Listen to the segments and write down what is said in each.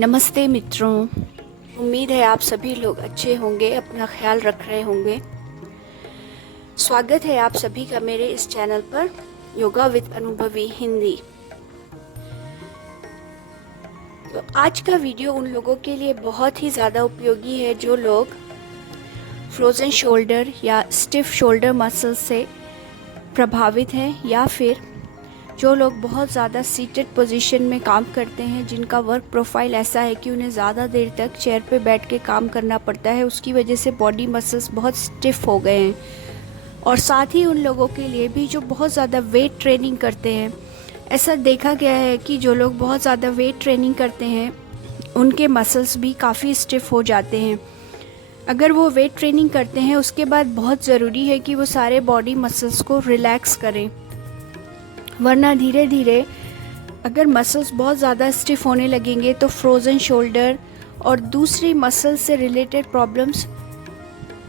नमस्ते मित्रों। उम्मीद है आप सभी लोग अच्छे होंगे, अपना ख्याल रख रहे होंगे। स्वागत है आप सभी का मेरे इस चैनल पर योगा विद अनुभवी हिंदी। तो आज का वीडियो उन लोगों के लिए बहुत ही ज़्यादा उपयोगी है जो लोग फ्रोज़न शोल्डर या स्टिफ शोल्डर मसल से प्रभावित हैं, या फिर जो लोग बहुत ज़्यादा सीटेड पोजीशन में काम करते हैं, जिनका वर्क प्रोफाइल ऐसा है कि उन्हें ज़्यादा देर तक चेयर पे बैठ के काम करना पड़ता है, उसकी वजह से बॉडी मसल्स बहुत स्टिफ हो गए हैं। और साथ ही उन लोगों के लिए भी जो बहुत ज़्यादा वेट ट्रेनिंग करते हैं, ऐसा देखा गया है कि जो लोग बहुत ज़्यादा वेट ट्रेनिंग करते हैं उनके मसल्स भी काफ़ी स्टिफ हो जाते हैं। अगर वो वेट ट्रेनिंग करते हैं उसके बाद बहुत ज़रूरी है कि वो सारे बॉडी मसल्स को रिलैक्स करें, वरना धीरे धीरे अगर मसल्स बहुत ज़्यादा स्टिफ होने लगेंगे तो फ्रोज़न शोल्डर और दूसरी मसल से रिलेटेड प्रॉब्लम्स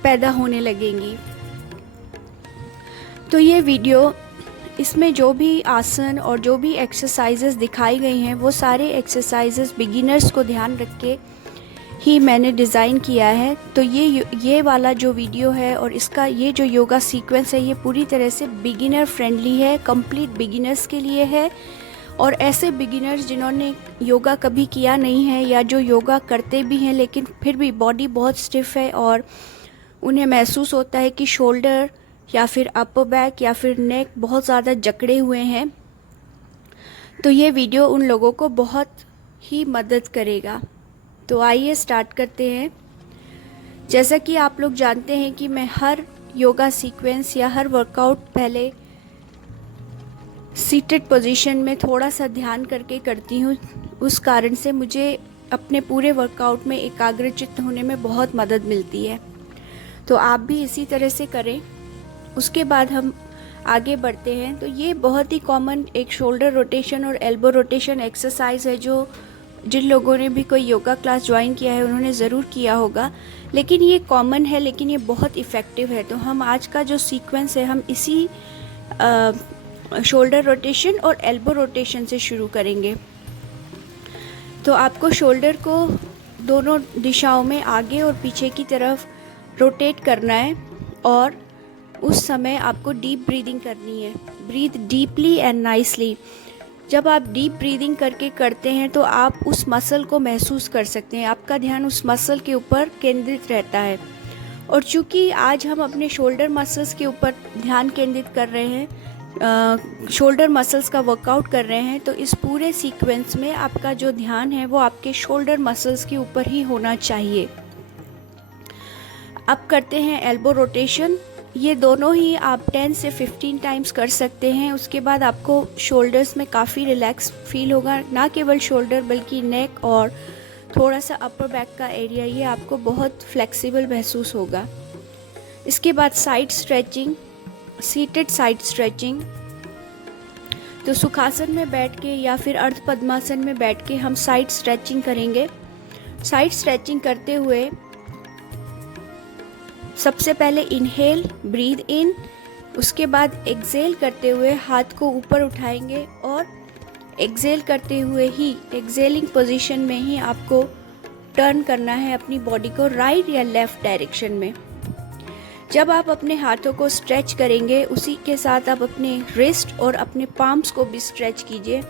पैदा होने लगेंगी। तो ये वीडियो, इसमें जो भी आसन और जो भी एक्सरसाइजेस दिखाई गई हैं वो सारे एक्सरसाइजेस बिगिनर्स को ध्यान रख के ही मैंने डिज़ाइन किया है। तो ये वाला जो वीडियो है और इसका ये जो योगा सीक्वेंस है, ये पूरी तरह से बिगिनर फ्रेंडली है, कंप्लीट बिगिनर्स के लिए है। और ऐसे बिगिनर्स जिन्होंने योगा कभी किया नहीं है या जो योगा करते भी हैं लेकिन फिर भी बॉडी बहुत स्टिफ है और उन्हें महसूस होता है कि शोल्डर या फिर अपर बैक या फिर नेक बहुत ज़्यादा जकड़े हुए हैं, तो ये वीडियो उन लोगों को बहुत ही मदद करेगा। तो आइए स्टार्ट करते हैं। जैसा कि आप लोग जानते हैं कि मैं हर योगा सीक्वेंस या हर वर्कआउट पहले सीटेड पोजीशन में थोड़ा सा ध्यान करके करती हूँ। उस कारण से मुझे अपने पूरे वर्कआउट में एकाग्रचित्त होने में बहुत मदद मिलती है। तो आप भी इसी तरह से करें। उसके बाद हम आगे बढ़ते हैं। तो ये बहुत ही कॉमन एक शोल्डर रोटेशन और एल्बो रोटेशन एक्सरसाइज है जो जिन लोगों ने भी कोई योगा क्लास ज्वाइन किया है उन्होंने ज़रूर किया होगा, लेकिन ये कॉमन है, लेकिन ये बहुत इफ़ेक्टिव है। तो हम आज का जो सीक्वेंस है हम इसी शोल्डर रोटेशन और एल्बो रोटेशन से शुरू करेंगे। तो आपको शोल्डर को दोनों दिशाओं में आगे और पीछे की तरफ रोटेट करना है और उस समय आपको डीप ब्रीदिंग करनी है। Breathe deeply and nicely. जब आप डीप ब्रीदिंग करके करते हैं तो आप उस मसल को महसूस कर सकते हैं, आपका ध्यान उस मसल के ऊपर केंद्रित रहता है। और चूँकि आज हम अपने शोल्डर मसल्स के ऊपर ध्यान केंद्रित कर रहे हैं, शोल्डर मसल्स का वर्कआउट कर रहे हैं, तो इस पूरे सीक्वेंस में आपका जो ध्यान है वो आपके शोल्डर मसल्स के ऊपर ही होना चाहिए। अब करते हैं एल्बो रोटेशन। ये दोनों ही आप 10 से 15 टाइम्स कर सकते हैं। उसके बाद आपको शोल्डर्स में काफ़ी रिलैक्स फील होगा, ना केवल शोल्डर बल्कि नेक और थोड़ा सा अपर बैक का एरिया, ये आपको बहुत फ्लेक्सिबल महसूस होगा। इसके बाद side stretching, seated side stretching. तो सुखासन में बैठ के या फिर अर्ध पद्मासन में बैठ के हम साइड स्ट्रेचिंग करेंगे। साइड स्ट्रेचिंग करते हुए सबसे पहले इनहेल, ब्रीद इन, उसके बाद एक्सेल करते हुए हाथ को ऊपर उठाएंगे और एक्सेल करते हुए ही एक्सेलिंग पोजीशन में ही आपको टर्न करना है अपनी बॉडी को राइट या लेफ़्ट डायरेक्शन में। जब आप अपने हाथों को स्ट्रेच करेंगे उसी के साथ आप अपने रिस्ट और अपने पाम्स को भी स्ट्रेच कीजिए।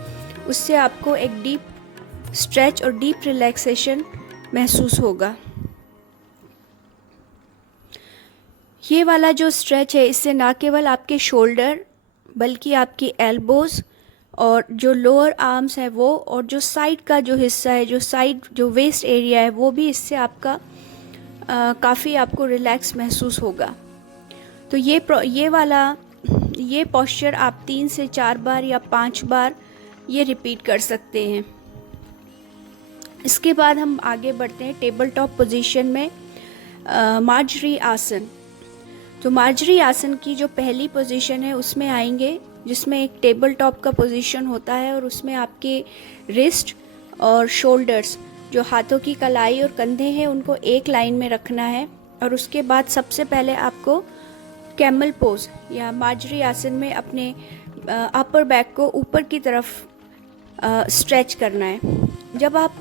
उससे आपको एक डीप स्ट्रेच और डीप रिलैक्सेशन महसूस होगा। ये वाला जो स्ट्रेच है इससे ना केवल आपके शोल्डर बल्कि आपकी एल्बोज़ और जो लोअर आर्म्स है वो, और जो साइड का जो हिस्सा है, जो वेस्ट एरिया है, वो भी इससे आपका काफ़ी आपको रिलैक्स महसूस होगा। तो ये पोस्चर आप 3 से 4 बार या 5 बार ये रिपीट कर सकते हैं। इसके बाद हम आगे बढ़ते हैं टेबल टॉप पोजीशन में मार्जरी आसन। तो मार्जरी आसन की जो पहली पोजीशन है उसमें आएंगे, जिसमें एक टेबल टॉप का पोजीशन होता है और उसमें आपके रिस्ट और शोल्डर्स, जो हाथों की कलाई और कंधे हैं, उनको एक लाइन में रखना है। और उसके बाद सबसे पहले आपको कैमल पोज या मार्जरी आसन में अपने अपर बैक को ऊपर की तरफ स्ट्रेच करना है। जब आप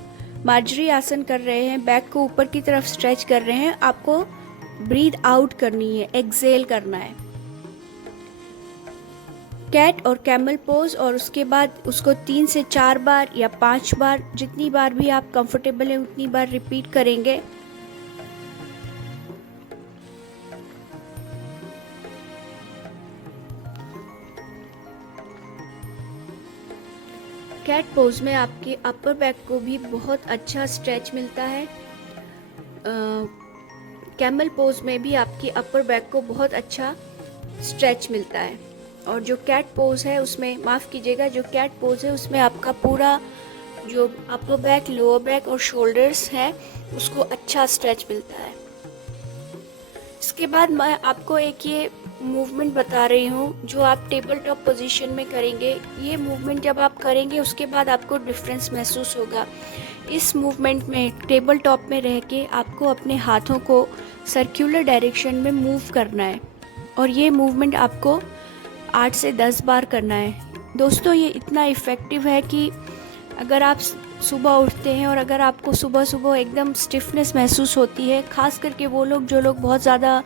मार्जरी आसन कर रहे हैं, बैक को ऊपर की तरफ स्ट्रेच कर रहे हैं, आपको ब्रीथ आउट करनी है, एक्सेल करना है। कैट और कैमल पोज, और उसके बाद उसको 3 से 4 बार या 5 बार, जितनी बार भी आप कंफर्टेबल हैं उतनी बार रिपीट करेंगे। कैट पोज में आपके अपर बैक को भी बहुत अच्छा स्ट्रेच मिलता है। कैमल पोज में भी आपकी अपर बैक को बहुत अच्छा स्ट्रेच मिलता है। और जो कैट पोज है उसमें, माफ़ कीजिएगा, जो कैट पोज है उसमें आपका पूरा जो अपर बैक, लोअर बैक और शोल्डर्स है उसको अच्छा स्ट्रेच मिलता है। इसके बाद मैं आपको एक ये मूवमेंट बता रही हूँ जो आप टेबल टॉप पोजीशन में करेंगे। ये मूवमेंट जब आप करेंगे उसके बाद आपको डिफरेंस महसूस होगा। इस मूवमेंट में टेबल टॉप में रह के आपको अपने हाथों को सर्कुलर डायरेक्शन में मूव करना है, और ये मूवमेंट आपको 8 से 10 बार करना है। दोस्तों, ये इतना इफ़ेक्टिव है कि अगर आप सुबह उठते हैं और अगर आपको सुबह सुबह एकदम स्टिफनेस महसूस होती है, ख़ास करके वो लोग जो लोग बहुत ज़्यादा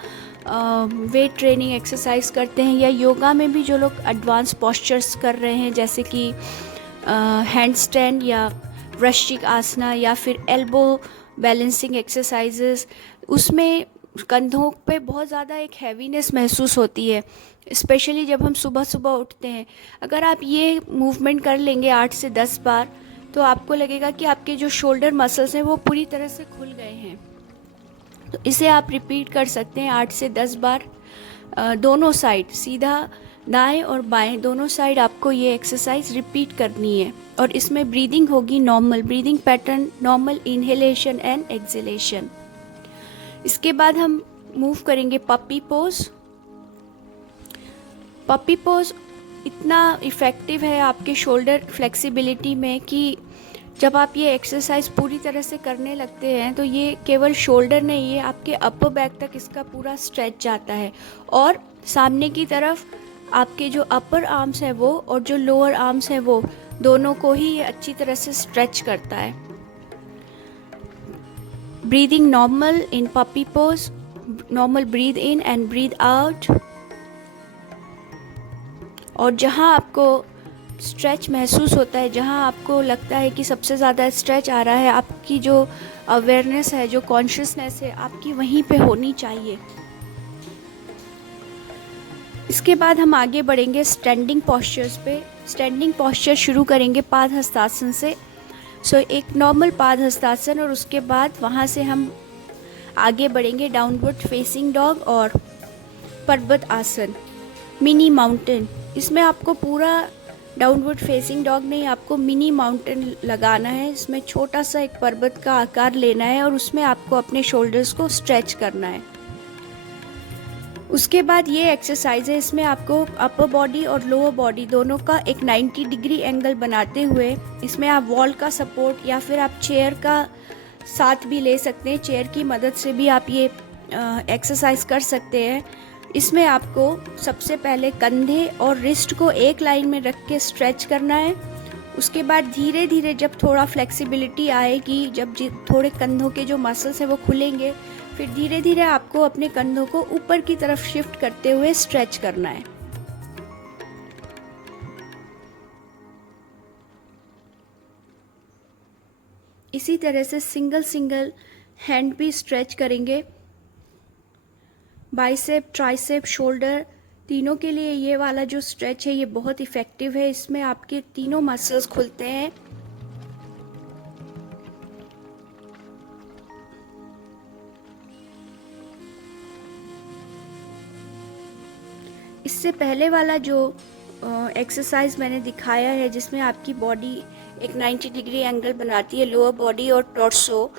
वेट ट्रेनिंग एक्सरसाइज करते हैं, या योगा में भी जो लोग एडवांस पोस्चर्स कर रहे हैं जैसे कि हैंड स्टैंड या वृश्चिक आसना या फिर एल्बो बैलेंसिंग एक्सरसाइजेस, उसमें कंधों पे बहुत ज़्यादा एक हैवीनेस महसूस होती है, स्पेशली जब हम सुबह सुबह उठते हैं। अगर आप ये मूवमेंट कर लेंगे 8 से 10 बार, तो आपको लगेगा कि आपके जो शोल्डर मसल्स हैं वो पूरी तरह से खुल गए हैं। तो इसे आप रिपीट कर सकते हैं 8 से 10 बार। दोनों साइड, सीधा दाएं और बाएं दोनों साइड आपको ये एक्सरसाइज रिपीट करनी है। और इसमें ब्रीदिंग होगी normal, breathing pattern normal, inhalation and exhalation. इसके बाद हम मूव करेंगे पपी पोज। पपी पोज इतना इफ़ेक्टिव है आपके शोल्डर फ्लेक्सिबिलिटी में कि जब आप ये एक्सरसाइज पूरी तरह से करने लगते हैं तो ये केवल शोल्डर नहीं, ये आपके अपर बैक तक इसका पूरा स्ट्रेच जाता है, और सामने की तरफ आपके जो अपर आर्म्स हैं वो और जो लोअर आर्म्स हैं वो दोनों को ही ये अच्छी तरह से स्ट्रेच करता है। Breathing normal in puppy pose, normal breathe in and breathe out. और जहाँ आपको स्ट्रेच महसूस होता है, जहाँ आपको लगता है कि सबसे ज़्यादा स्ट्रेच आ रहा है, आपकी जो अवेयरनेस है, जो कॉन्शियसनेस है, आपकी वहीं पे होनी चाहिए। इसके बाद हम आगे बढ़ेंगे स्टैंडिंग पॉस्चर्स पे। स्टैंडिंग पॉस्चर शुरू करेंगे पाद हस्तासन से। एक नॉर्मल पाद हस्तासन, और उसके बाद वहाँ से हम आगे बढ़ेंगे डाउनवर्ड फेसिंग डॉग और पर्वत आसन, मिनी माउंटेन। इसमें आपको पूरा डाउनवर्ड फेसिंग डॉग नहीं, आपको मिनी माउंटेन लगाना है। इसमें छोटा सा एक पर्वत का आकार लेना है और उसमें आपको अपने शोल्डर्स को स्ट्रेच करना है। उसके बाद ये एक्सरसाइज है, इसमें आपको अपर बॉडी और लोअर बॉडी दोनों का एक 90 डिग्री एंगल बनाते हुए, इसमें आप वॉल का सपोर्ट या फिर आप चेयर का साथ भी ले सकते हैं, चेयर की मदद से भी आप ये एक्सरसाइज कर सकते हैं। इसमें आपको सबसे पहले कंधे और रिस्ट को एक लाइन में रख के स्ट्रेच करना है। उसके बाद धीरे धीरे जब थोड़ा फ्लेक्सिबिलिटी आएगी, जब थोड़े कंधों के जो मसल्स हैं वो खुलेंगे, फिर धीरे धीरे आपको अपने कंधों को ऊपर की तरफ शिफ्ट करते हुए स्ट्रेच करना है। इसी तरह से सिंगल सिंगल हैंड भी स्ट्रेच करेंगे। बाइसेप, ट्राइसेप, शोल्डर, तीनों के लिए ये वाला जो स्ट्रेच है ये बहुत इफ़ेक्टिव है। इसमें आपके तीनों मसल्स खुलते हैं। इससे पहले वाला जो एक्सरसाइज मैंने दिखाया है जिसमें आपकी बॉडी एक 90 डिग्री एंगल बनाती है, लोअर बॉडी और टॉर्सो,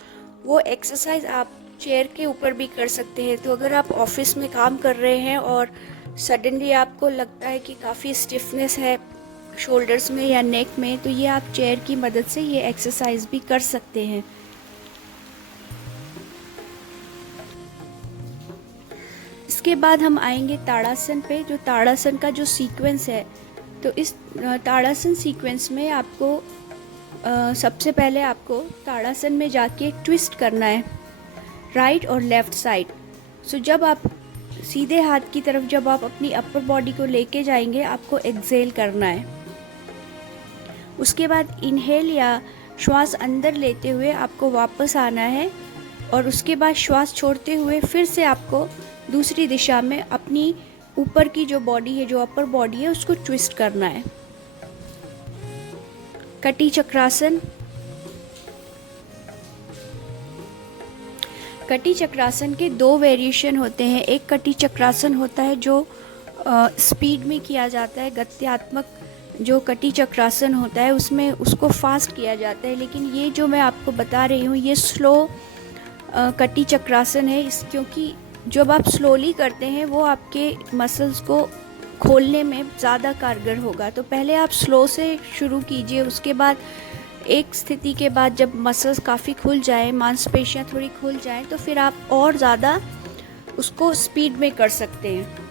वो एक्सरसाइज आप चेयर के ऊपर भी कर सकते हैं। तो अगर आप ऑफिस में काम कर रहे हैं और सडनली आपको लगता है कि काफ़ी स्टिफनेस है शोल्डर्स में या नेक में, तो ये आप चेयर की मदद से ये एक्सरसाइज भी कर सकते हैं। इसके बाद हम आएंगे ताड़ासन पे। जो ताड़ासन का जो सीक्वेंस है, तो इस ताड़ासन सीक्वेंस में आपको सबसे पहले आपको ताड़ासन में जाके ट्विस्ट करना है राइट और लेफ़्ट साइड। सो जब आप सीधे हाथ की तरफ जब आप अपनी अपर बॉडी को लेके जाएंगे, आपको एक्सेल करना है। उसके बाद इनहेल या श्वास अंदर लेते हुए आपको वापस आना है और उसके बाद श्वास छोड़ते हुए फिर से आपको दूसरी दिशा में अपनी ऊपर की जो बॉडी है, जो अपर बॉडी है, उसको ट्विस्ट करना है। कटी चक्रासन। कटी चक्रासन के दो वेरिएशन होते हैं। एक कटी चक्रासन होता है जो स्पीड में किया जाता है, गत्यात्मक जो कटी चक्रासन होता है उसमें उसको फास्ट किया जाता है, लेकिन ये जो मैं आपको बता रही हूँ ये स्लो कटी चक्रासन है। क्योंकि जब आप स्लोली करते हैं वो आपके मसल्स को खोलने में ज़्यादा कारगर होगा। तो पहले आप स्लो से शुरू कीजिए, उसके बाद एक स्थिति के बाद जब मसल्स काफ़ी खुल जाए, मांसपेशियाँ थोड़ी खुल जाएं, तो फिर आप और ज़्यादा उसको स्पीड में कर सकते हैं।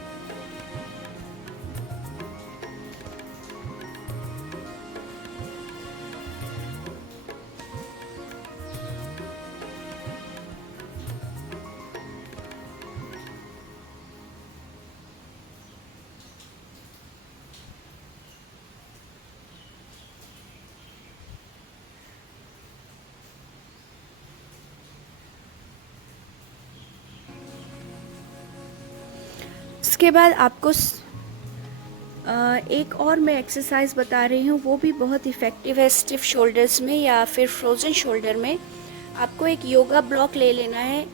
इसके बाद आपको एक और मैं एक्सरसाइज बता रही हूँ, वो भी बहुत इफ़ेक्टिव है स्टिफ शोल्डर्स में या फिर फ्रोज़न शोल्डर में। आपको एक योगा ब्लॉक ले लेना है।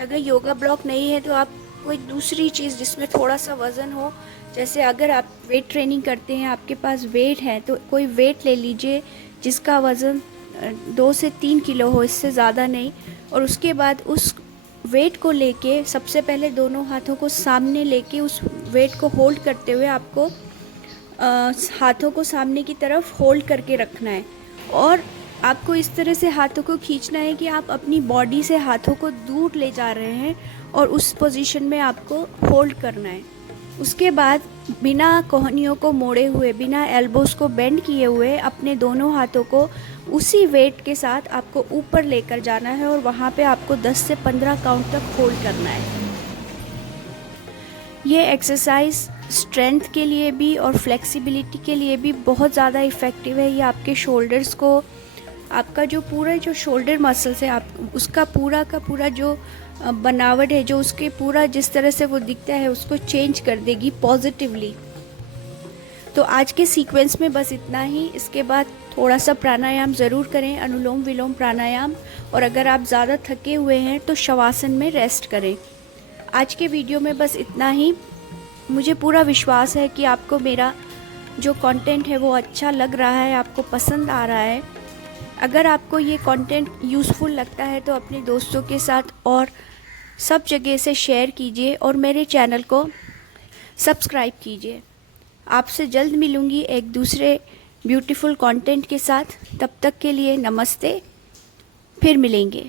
अगर योगा ब्लॉक नहीं है तो आप कोई दूसरी चीज़ जिसमें थोड़ा सा वज़न हो, जैसे अगर आप वेट ट्रेनिंग करते हैं, आपके पास वेट है तो कोई वेट ले लीजिए जिसका वज़न 2 से 3 किलो हो, इससे ज़्यादा नहीं। और उसके बाद उस वेट को लेके सबसे पहले दोनों हाथों को सामने लेके उस वेट को होल्ड करते हुए आपको हाथों को सामने की तरफ होल्ड करके रखना है और आपको इस तरह से हाथों को खींचना है कि आप अपनी बॉडी से हाथों को दूर ले जा रहे हैं और उस पोजीशन में आपको होल्ड करना है। उसके बाद बिना कोहनियों को मोड़े हुए, बिना एल्बोस को बेंड किए हुए अपने दोनों हाथों को उसी वेट के साथ आपको ऊपर लेकर जाना है और वहाँ पे आपको 10 से 15 काउंट तक होल्ड करना है। ये एक्सरसाइज स्ट्रेंथ के लिए भी और फ्लेक्सिबिलिटी के लिए भी बहुत ज़्यादा इफ़ेक्टिव है। ये आपके शोल्डर्स को, आपका जो पूरा जो शोल्डर मसल्स है, आप उसका पूरा का पूरा जो बनावट है, जो उसके पूरा जिस तरह से वो दिखता है उसको चेंज कर देगी पॉजिटिवली। तो आज के सीक्वेंस में बस इतना ही। इसके बाद थोड़ा सा प्राणायाम ज़रूर करें, अनुलोम विलोम प्राणायाम, और अगर आप ज़्यादा थके हुए हैं तो शवासन में रेस्ट करें। आज के वीडियो में बस इतना ही। मुझे पूरा विश्वास है कि आपको मेरा जो कंटेंट है वो अच्छा लग रहा है, आपको पसंद आ रहा है। अगर आपको ये कंटेंट यूज़फुल लगता है तो अपने दोस्तों के साथ और सब जगह से शेयर कीजिए और मेरे चैनल को सब्सक्राइब कीजिए। आपसे जल्द मिलूँगी एक दूसरे ब्यूटीफुल कंटेंट के साथ। तब तक के लिए नमस्ते, फिर मिलेंगे।